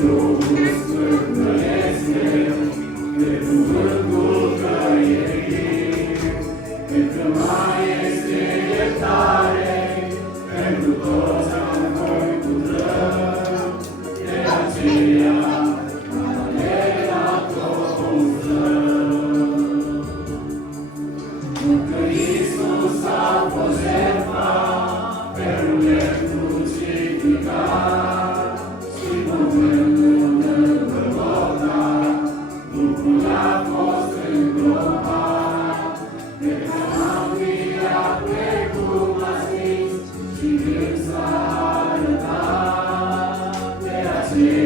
Duhul Sfânt trăiesc eu, de cuvântul trăierii, pentru mai este iertare, pentru toți am noi cu drăg, de aceea alerg la tot umflăm. Încă Iisus a fost jertfa, pe un lemn crucificat, și mormântul în Golgota, Duhul a fost îngropat, de că am înviat precum a scris, și când s-a arătat, de aceea